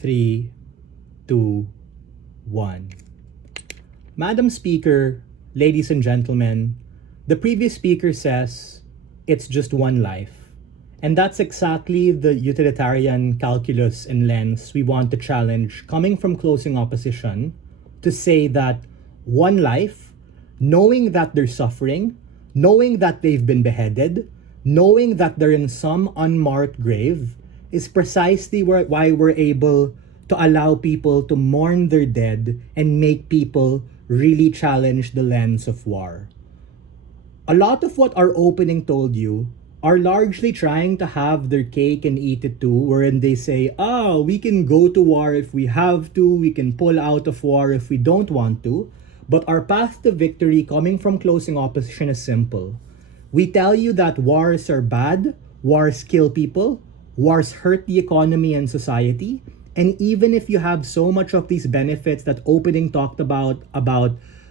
3, 2, 1. Madam Speaker, ladies and gentlemen, the previous speaker says it's just one life. And that's exactly the utilitarian calculus and lens we want to challenge coming from closing opposition, to say that one life, knowing that they're suffering, knowing that they've been beheaded, knowing that they're in some unmarked grave, is precisely why we're able to allow people to mourn their dead and make people really challenge the lens of war. A lot of what our opening told you are largely trying to have their cake and eat it too, wherein they say, we can go to war if we have to, we can pull out of war if we don't want to. But our path to victory coming from closing opposition is simple. We tell you that wars are bad, wars kill people, wars hurt the economy and society, and even if you have so much of these benefits that opening talked about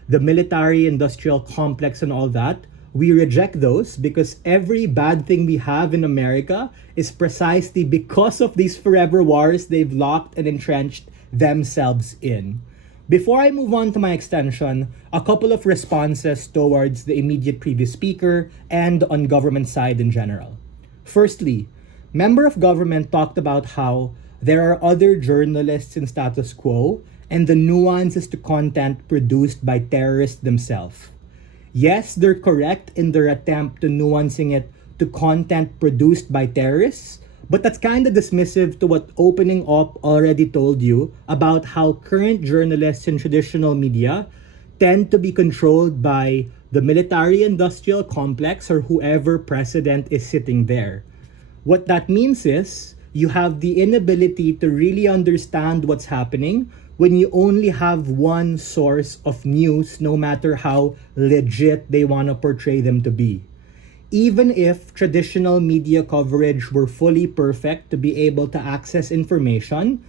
the military-industrial complex and all that, we reject those because every bad thing we have in America is precisely because of these forever wars they've locked and entrenched themselves in. Before I move on to my extension, a couple of responses towards the immediate previous speaker and on government side in general. Firstly, member of government talked about how there are other journalists in status quo and the nuances to content produced by terrorists themselves. Yes, they're correct in their attempt to nuancing it to content produced by terrorists, but that's kind of dismissive to what opening up already told you about how current journalists in traditional media tend to be controlled by the military-industrial complex or whoever president is sitting there. What that means is you have the inability to really understand what's happening when you only have one source of news, no matter how legit they want to portray them to be. Even if traditional media coverage were fully perfect to be able to access information,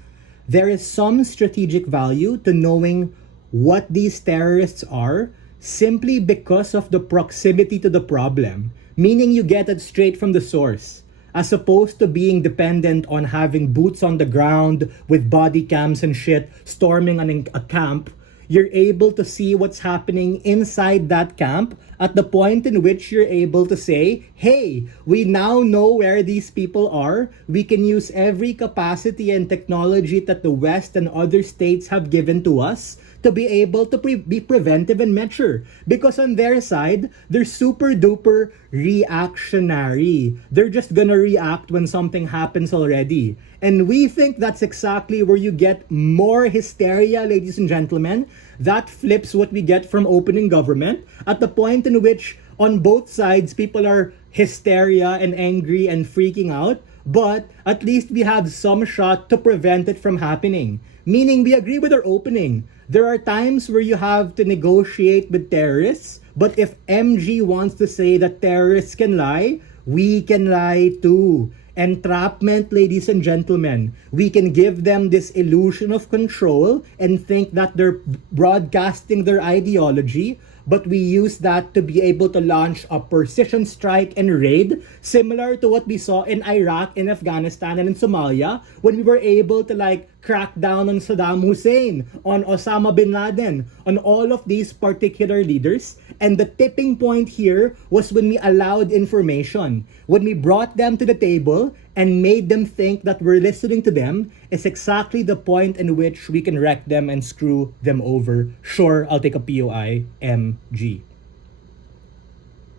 there is some strategic value to knowing what these terrorists are simply because of the proximity to the problem, meaning you get it straight from the source, as opposed to being dependent on having boots on the ground with body cams and shit storming a camp. You're able to see what's happening inside that camp at the point in which you're able to say, hey, we now know where these people are. We can use every capacity and technology that the West and other states have given to us to be able to be preventive and mature. Because on their side, they're super duper reactionary. They're just gonna react when something happens already. And we think that's exactly where you get more hysteria, ladies and gentlemen. That flips what we get from opening government at the point in which on both sides people are hysteria and angry and freaking out, but at least we have some shot to prevent it from happening. Meaning we agree with our opening. There are times where you have to negotiate with terrorists, but if MG wants to say that terrorists can lie, we can lie too. Entrapment, ladies and gentlemen. We can give them this illusion of control and think that they're broadcasting their ideology, but we use that to be able to launch a precision strike and raid, similar to what we saw in Iraq, in Afghanistan, and in Somalia, when we were able to crack down on Saddam Hussein, on Osama bin Laden, on all of these particular leaders. And the tipping point here was when we allowed information, when we brought them to the table and made them think that we're listening to them, is exactly the point in which we can wreck them and screw them over. Sure, I'll take a POI, MG.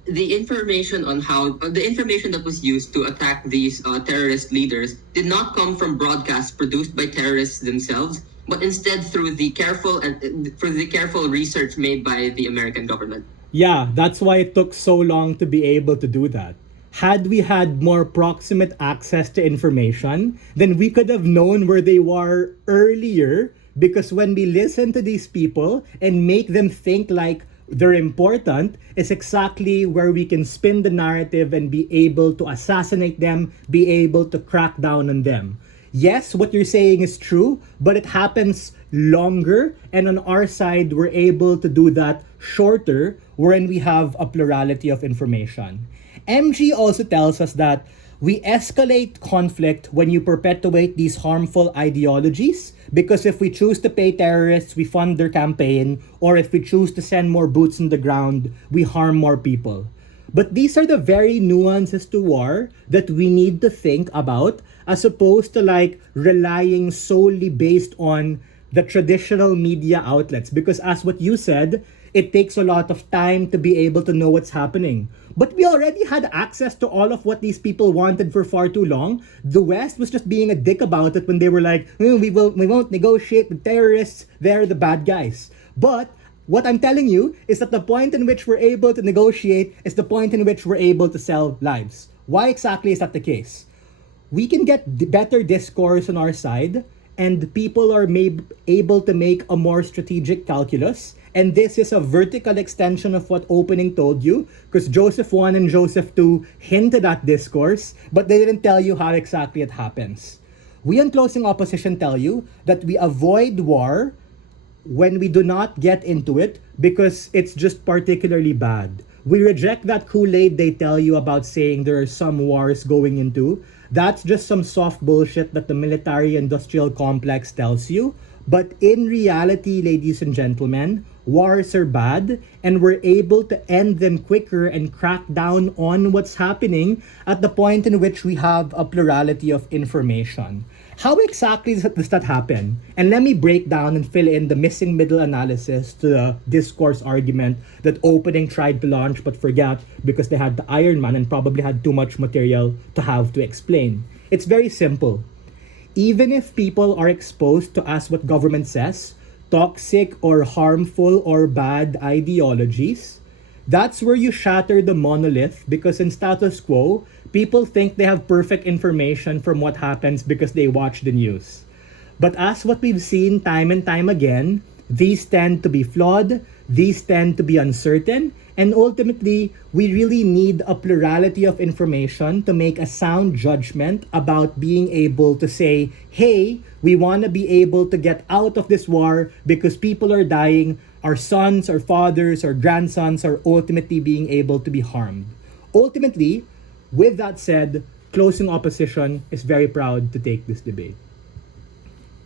The information that was used to attack these terrorist leaders did not come from broadcasts produced by terrorists themselves, but instead through the careful research made by the American government. Yeah, that's why it took so long to be able to do that. Had we had more proximate access to information, then we could have known where they were earlier, because when we listen to these people and make them think like they're important, is exactly where we can spin the narrative and be able to assassinate them, be able to crack down on them. Yes, what you're saying is true, but it happens longer, and on our side, we're able to do that shorter when we have a plurality of information. MG also tells us that We escalate conflict when you perpetuate these harmful ideologies, because if we choose to pay terrorists, we fund their campaign, or if we choose to send more boots on the ground, we harm more people. But these are the very nuances to war that we need to think about, as opposed to like relying solely based on the traditional media outlets. Because as what you said, it takes a lot of time to be able to know what's happening. But we already had access to all of what these people wanted for far too long. The West was just being a dick about it when they were like, we won't negotiate with terrorists, they're the bad guys. But what I'm telling you is that the point in which we're able to negotiate is the point in which we're able to sell lives. Why exactly is that the case? We can get better discourse on our side, and people are able to make a more strategic calculus. And this is a vertical extension of what opening told you, because Joseph 1 and Joseph 2 hinted at discourse, but they didn't tell you how exactly it happens. We on Closing Opposition tell you that we avoid war when we do not get into it because it's just particularly bad. We reject that Kool-Aid they tell you about saying there are some wars going into. That's just some soft bullshit that the military-industrial complex tells you. But in reality, ladies and gentlemen, wars are bad, and we're able to end them quicker and crack down on what's happening at the point in which we have a plurality of information. How exactly does that happen? And let me break down and fill in the missing middle analysis to the discourse argument that opening tried to launch but forgot because they had the Iron Man and probably had too much material to have to explain. It's very simple. Even if people are exposed to, as what government says, toxic or harmful or bad ideologies, that's where you shatter the monolith, because in status quo, people think they have perfect information from what happens because they watch the news. But as what we've seen time and time again, these tend to be flawed, these tend to be uncertain, and ultimately, we really need a plurality of information to make a sound judgment about being able to say, hey, we want to be able to get out of this war because people are dying, our sons, our fathers, our grandsons are ultimately being able to be harmed. Ultimately, with that said, Closing Opposition is very proud to take this debate.